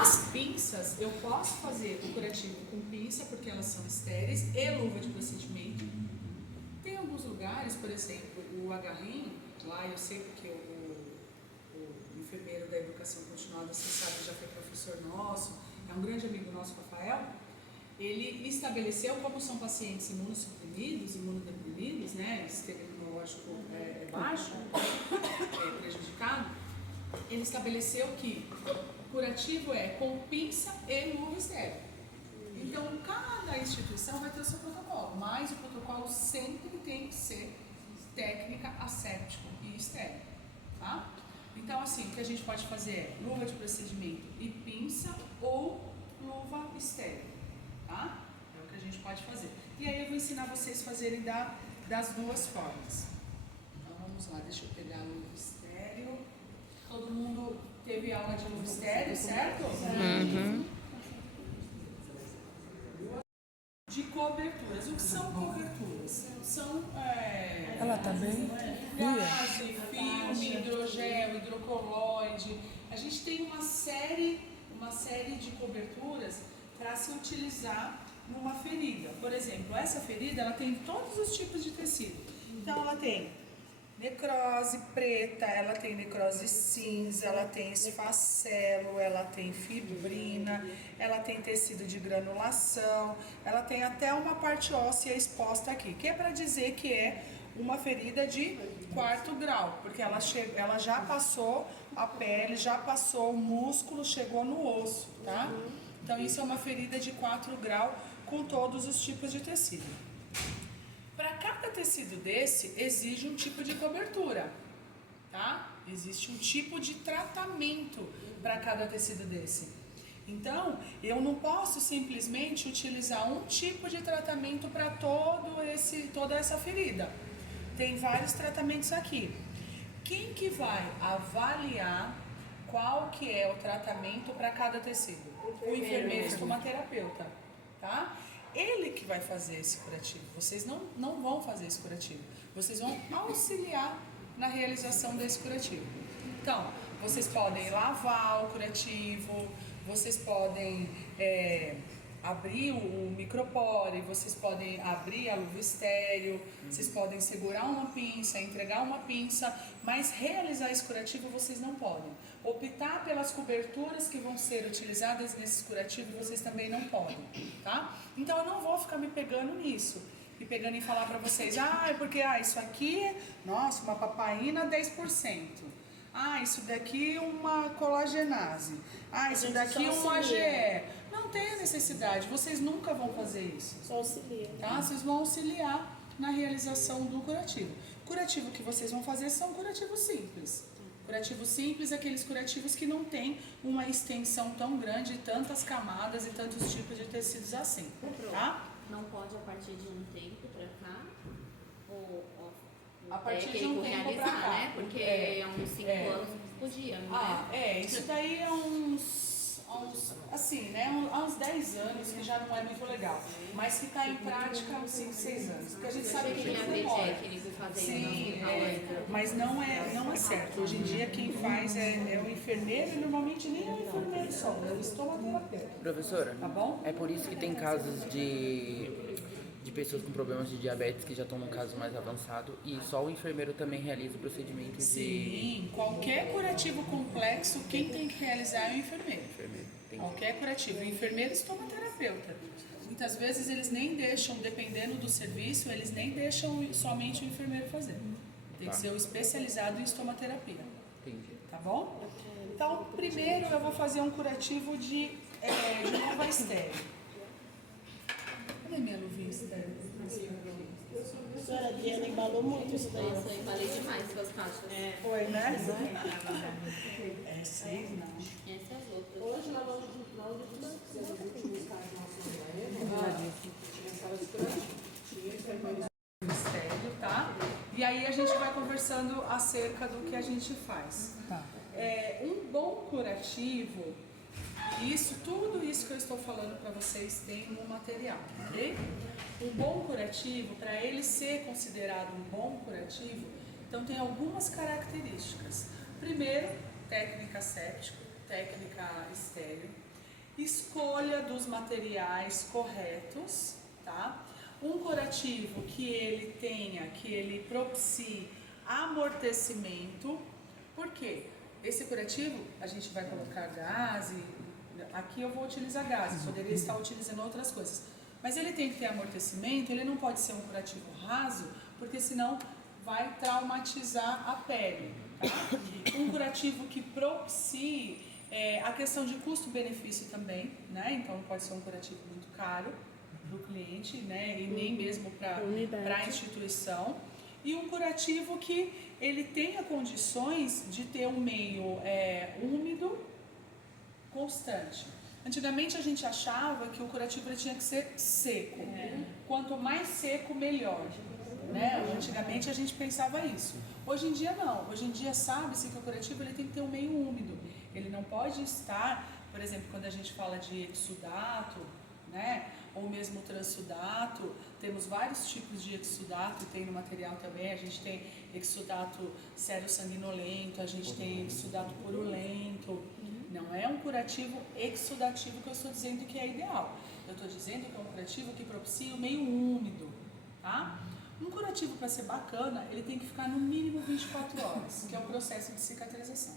As pinças, eu posso fazer o curativo com pinça, porque elas são estéreis, e luva de procedimento. Tem alguns lugares, por exemplo, o agarrinho, lá eu sei porque o enfermeiro da educação continuada, você sabe, já foi professor nosso, é um grande amigo nosso, Rafael. Ele estabeleceu, como são pacientes imunossuprimidos, imunodeprimidos, né, sistema imunológico baixo, prejudicado, ele estabeleceu que curativo é com pinça e luva estéril. Então, cada instituição vai ter o seu protocolo, mas o protocolo sempre tem que ser técnica, asséptico e estéril, tá? Então, assim, o que a gente pode fazer é luva de procedimento e pinça ou luva estéril, tá? É o que a gente pode fazer. E aí eu vou ensinar vocês a fazerem das duas formas. Então, vamos lá, deixa eu pegar a luva estéril. Todo mundo teve aula de luva estéril, certo? Uhum. De coberturas. O que são coberturas? São Ela tá bem? gás, filme, hidrogel, hidrocoloide. A gente tem uma série de coberturas para se utilizar numa ferida. Por exemplo, essa ferida ela tem todos os tipos de tecido. Então ela tem necrose preta, ela tem necrose cinza, ela tem esfacelo, ela tem fibrina, ela tem tecido de granulação, ela tem até uma parte óssea exposta aqui, que é para dizer que é uma ferida de 4º grau, porque ela já passou a pele, já passou o músculo, chegou no osso, tá? Então isso é uma ferida de 4º grau com todos os tipos de tecido. Para cada tecido desse, exige um tipo de cobertura, tá? Existe um tipo de tratamento para cada tecido desse. Então, eu não posso simplesmente utilizar um tipo de tratamento para toda essa ferida. Tem vários tratamentos aqui. Quem que vai avaliar qual que é o tratamento para cada tecido? O enfermeiro estomaterapeuta, tá? Ele que vai fazer esse curativo, vocês não vão fazer esse curativo, vocês vão auxiliar na realização desse curativo. Então, vocês podem lavar o curativo, vocês podem abrir o micropore, vocês podem abrir a luva estéril, vocês podem segurar uma pinça, entregar uma pinça, mas realizar esse curativo vocês não podem. Optar pelas coberturas que vão ser utilizadas nesse curativo vocês também não podem, tá? Então eu não vou ficar me pegando nisso, me pegando em falar pra vocês, porque isso aqui, nossa, uma papaina 10%. Isso daqui uma colagenase. Isso daqui um AGE. Não tem a necessidade, vocês nunca vão fazer isso. Só auxilia. Tá? Vocês vão auxiliar na realização do curativo. Curativo que vocês vão fazer são curativos simples. Curativo simples, aqueles curativos que não tem uma extensão tão grande, tantas camadas e tantos tipos de tecidos assim. Tá? Não pode a partir de um tempo pra cá? Ou A partir de um tempo pra cá, né? Porque há uns 5 anos podia, né? Isso daí é assim, né? Há uns 10 anos que já não é muito legal, mas que está em prática há uns 5, 6 anos, porque a gente sabe que ele demora. Sim, mas não é certo. Hoje em dia quem faz é o enfermeiro, e normalmente nem é o enfermeiro só, é o estomaterapeuta. Professora, Tá bom? é por isso que tem casos de pessoas com problemas de diabetes que já estão num caso mais avançado e só o enfermeiro também realiza o procedimento de... Sim, qualquer curativo complexo, quem tem que realizar é o enfermeiro. Entendi. Qualquer curativo. O enfermeiro estomaterapeuta. Muitas vezes eles nem deixam, dependendo do serviço, eles nem deixam somente o enfermeiro fazer. Tem que ser o especializado em estomaterapia. Entendi. Tá bom? Então, primeiro eu vou fazer um curativo de luva estéril. Cadê minha luvinha estéril? A senhora Adriana embalou muito isso daí. Nossa, eu embalei demais suas caixas. Foi, né? 6 não. Essas outras. Hoje na loja de fralda, Mistério, tá? E aí a gente vai conversando acerca do que a gente faz. Tá. Um bom curativo, tudo isso que eu estou falando para vocês tem no material, ok? Um bom curativo, para ele ser considerado um bom curativo, então tem algumas características. Primeiro, técnica séptica, técnica estéril. escolha dos materiais corretos, tá? Um curativo que ele propicie amortecimento. Por quê? Esse curativo, a gente vai colocar gás, aqui eu vou utilizar gás, poderia estar utilizando outras coisas. Mas ele tem que ter amortecimento, ele não pode ser um curativo raso, porque senão vai traumatizar a pele, tá? Um curativo que propicie a questão de custo-benefício também, né? Então não pode ser um curativo muito caro para o cliente, né? E nem mesmo para a instituição. E um curativo que ele tenha condições de ter um meio úmido, constante. Antigamente a gente achava que o curativo ele tinha que ser seco. Quanto mais seco, melhor. Né? Antigamente a gente pensava isso. Hoje em dia não. Hoje em dia sabe-se que o curativo ele tem que ter um meio úmido. Ele não pode estar, por exemplo, quando a gente fala de exudato, né? Ou mesmo transsudato, temos vários tipos de exudato, tem no material também, a gente tem exudato sério-sanguinolento, a gente tem exudato purulento. Não é um curativo exudativo que eu estou dizendo que é ideal. Eu estou dizendo que é um curativo que propicia o meio úmido, tá? Um curativo para ser bacana, ele tem que ficar no mínimo 24 horas, que é o processo de cicatrização.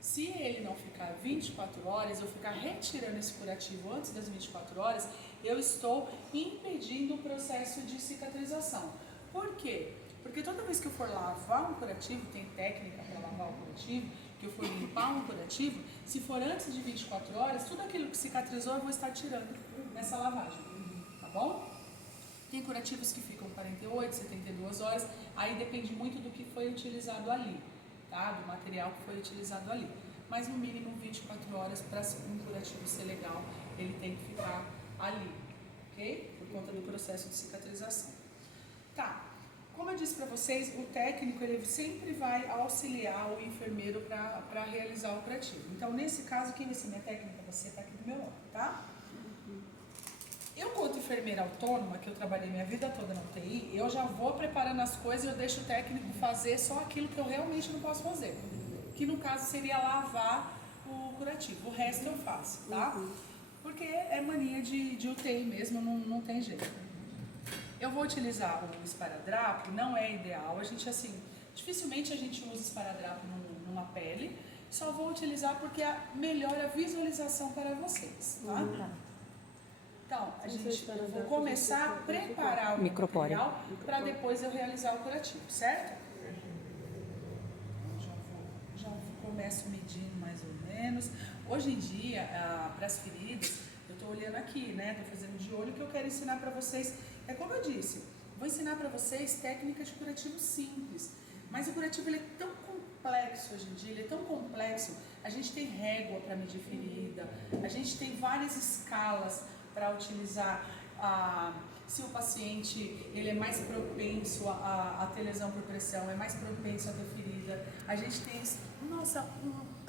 Se ele não ficar 24 horas, eu ficar retirando esse curativo antes das 24 horas, eu estou impedindo o processo de cicatrização. Por quê? Porque toda vez que eu for lavar um curativo, tem técnica para lavar o curativo, que eu for limpar um curativo, se for antes de 24 horas, tudo aquilo que cicatrizou eu vou estar tirando nessa lavagem, tá bom? Tem curativos que ficam 48, 72 horas, aí depende muito do que foi utilizado ali, tá? Do material que foi utilizado ali. Mas no mínimo 24 horas para um curativo ser legal, ele tem que ficar ali, ok? Por conta do processo de cicatrização. Tá, como eu disse para vocês, o técnico ele sempre vai auxiliar o enfermeiro para realizar o curativo. Então, nesse caso, quem vai ser minha técnica? Você está aqui do meu lado, tá? Eu, quanto enfermeira autônoma, que eu trabalhei minha vida toda na UTI, eu já vou preparando as coisas e eu deixo o técnico fazer só aquilo que eu realmente não posso fazer. Que no caso seria lavar o curativo. O resto eu faço, tá? Porque é mania de UTI mesmo, não tem jeito. Eu vou utilizar o esparadrapo, não é ideal. A gente, assim, dificilmente a gente usa esparadrapo numa pele. Só vou utilizar porque melhora a visualização para vocês, tá? Então, eu vou começar a preparar o material para depois eu realizar o curativo, certo? Já começo medindo mais ou menos. Hoje em dia, para as feridas, eu estou olhando aqui, né? Estou fazendo de olho. O que eu quero ensinar para vocês é como eu disse, vou ensinar para vocês técnica de curativo simples. Mas o curativo ele é tão complexo hoje em dia, ele é tão complexo. A gente tem régua para medir ferida, a gente tem várias escalas para utilizar se o paciente ele é mais propenso a ter lesão por pressão, é mais propenso a ter ferida. A gente tem,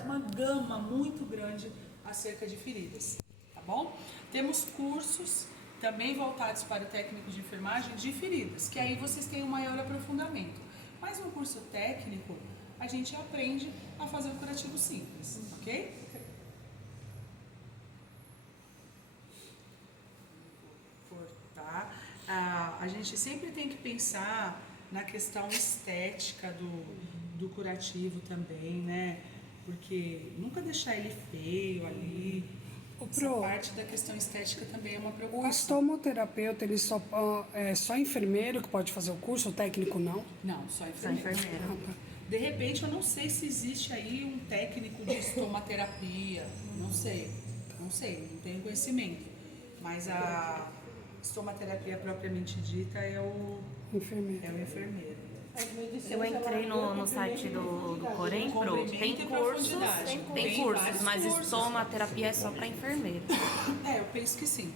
uma gama muito grande acerca de feridas, tá bom? Temos cursos também voltados para o técnico de enfermagem de feridas, que aí vocês têm um maior aprofundamento. Mas no curso técnico, a gente aprende a fazer o curativo simples, ok? A gente sempre tem que pensar na questão estética do curativo também, né? Porque nunca deixar ele feio ali. Essa parte da questão estética também é uma preocupação. O estomoterapeuta, ele só enfermeiro que pode fazer o curso, o técnico não? Não, só enfermeiro. De repente, eu não sei se existe aí um técnico de estomaterapia, não sei, não tenho conhecimento. Mas a estomaterapia propriamente dita é o enfermeiro. Eu entrei no site do Corempro, tem cursos, mas estomaterapia é só para enfermeiro. Eu penso que sim.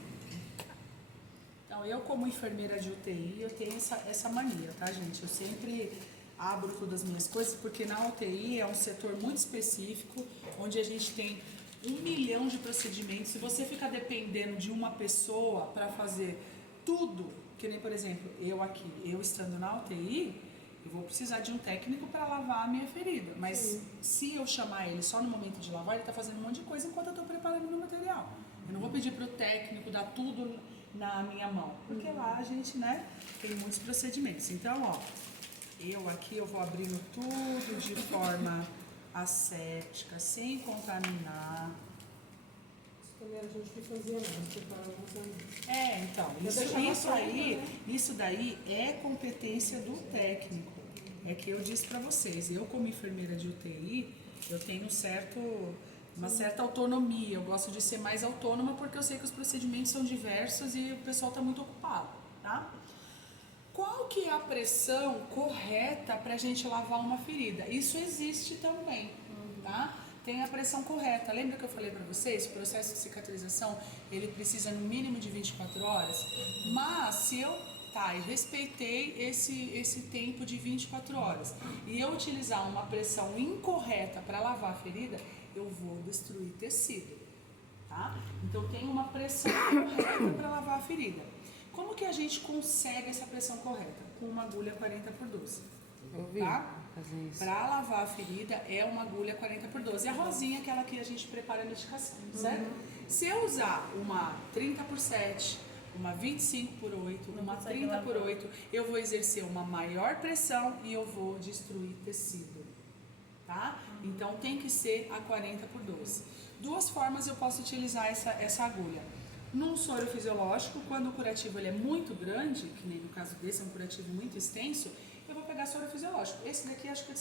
Então, eu como enfermeira de UTI, eu tenho essa mania, tá, gente? Eu sempre abro todas as minhas coisas, porque na UTI é um setor muito específico, onde a gente tem 1 milhão de procedimentos. Se você ficar dependendo de uma pessoa para fazer tudo, que nem, por exemplo, eu estando na UTI, Eu vou precisar de um técnico para lavar a minha ferida. Mas se eu chamar ele só no momento de lavar, ele está fazendo um monte de coisa enquanto eu estou preparando meu material. Eu não vou pedir para o técnico dar tudo na minha mão, porque lá a gente, né, tem muitos procedimentos. Então, ó, eu vou abrindo tudo de forma asséptica, sem contaminar. Isso também era a gente que fazia, não, separava os amigos. Então, isso daí é competência do técnico. É que eu disse para vocês, eu como enfermeira de UTI, eu tenho uma certa autonomia, eu gosto de ser mais autônoma porque eu sei que os procedimentos são diversos e o pessoal está muito ocupado, tá? Qual que é a pressão correta para a gente lavar uma ferida? Isso existe também, tá? Tem a pressão correta. Lembra que eu falei para vocês? O processo de cicatrização, ele precisa no mínimo de 24 horas. Mas se eu respeitei esse tempo de 24 horas e eu utilizar uma pressão incorreta para lavar a ferida, eu vou destruir tecido, tá? Então tem uma pressão correta para lavar a ferida. Como que a gente consegue essa pressão correta? Com uma agulha 40x12. Eu vi fazer isso. Para lavar a ferida é uma agulha 40x12. A rosinha é aquela que a gente prepara a medicação, certo? Se eu usar uma 30x7, uma 25x8, uma 30x8, eu vou exercer uma maior pressão e eu vou destruir tecido, tá? Então tem que ser a 40x12. Duas formas eu posso utilizar essa agulha. Num soro fisiológico, quando o curativo ele é muito grande, que nem no caso desse é um curativo muito extenso, eu vou pegar soro fisiológico. Esse daqui acho que é de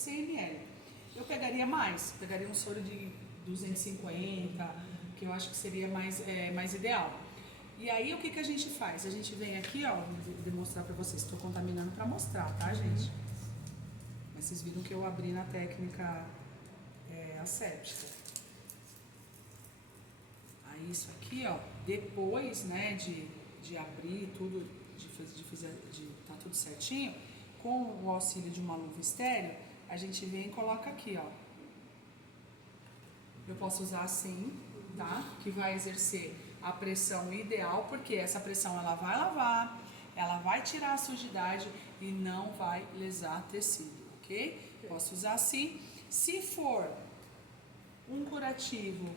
100 ml. Eu pegaria mais, pegaria um soro de 250, que eu acho que seria mais ideal. E aí o que a gente faz? A gente vem aqui, ó, vou demonstrar pra vocês. Estou contaminando pra mostrar, tá, gente? Mas vocês viram que eu abri na técnica asséptica. Aí isso aqui, ó, depois, né, de abrir tudo, de tá tudo certinho, com o auxílio de uma luva estéreo, a gente vem e coloca aqui, ó. Eu posso usar assim, tá? Que vai exercer a pressão ideal, porque essa pressão ela vai lavar, ela vai tirar a sujidade e não vai lesar tecido, ok? Posso usar assim. Se for um curativo,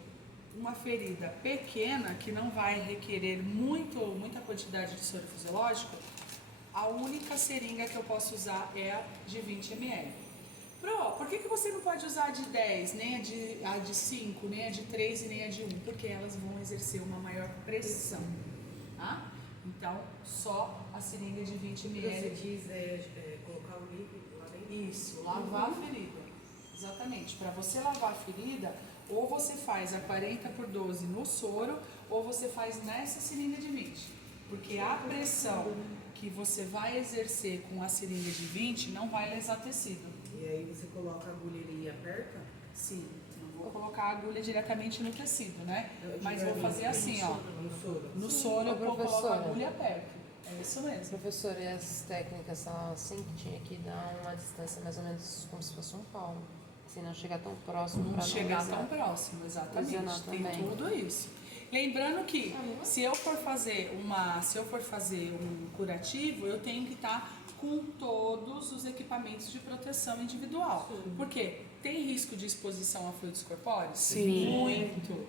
uma ferida pequena, que não vai requerer muita quantidade de soro fisiológico, a única seringa que eu posso usar é a de 20 ml. Por que você não pode usar a de 10, nem a de 5, nem a de 3 e nem a de 1? Porque elas vão exercer uma maior pressão, tá? Então, só a seringa de 20 ml. Você quis colocar o líquido lá dentro? Isso, lavar a ferida. Exatamente. Para você lavar a ferida, ou você faz a 40x12 no soro, ou você faz nessa seringa de 20. Porque a pressão que você vai exercer com a seringa de 20 não vai lesar tecido. E aí você coloca a agulha e aperta? Sim, não vou colocar a agulha diretamente no tecido, né? Mas vou fazer assim, ó. No soro. No soro eu coloco a agulha e aperto. É isso mesmo. Professora, e as técnicas são assim que tinha que dar uma distância mais ou menos como se fosse um palmo. Assim, não chegar tão próximo para Não chegar tão próximo, exatamente. Tem tudo isso. Lembrando que se eu for fazer um curativo, eu tenho que estar com todos os equipamentos de proteção individual. Porque tem risco de exposição a fluidos corpóreos? Sim. Muito.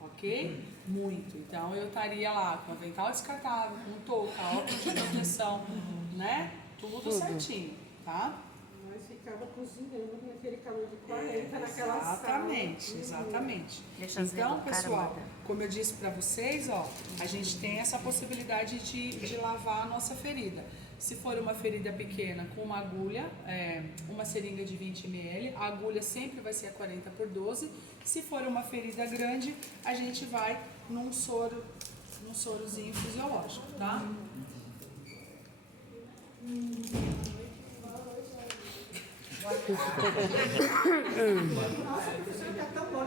Ok? Muito. Então eu estaria lá com avental descartável, com touca, óculos de proteção, né? Tudo certinho, tá? Nós ficava cozinhando naquele calor de 40 naquela sala. Exatamente. Deixa as Então, vezes o cara pessoal, mata. como eu disse para vocês, ó, a gente tem essa possibilidade de lavar a nossa ferida. Se for uma ferida pequena, com uma agulha, uma seringa de 20 ml, a agulha sempre vai ser a 40x12. Se for uma ferida grande, a gente vai num sorozinho fisiológico, tá? Nossa, a professora tá tão bom.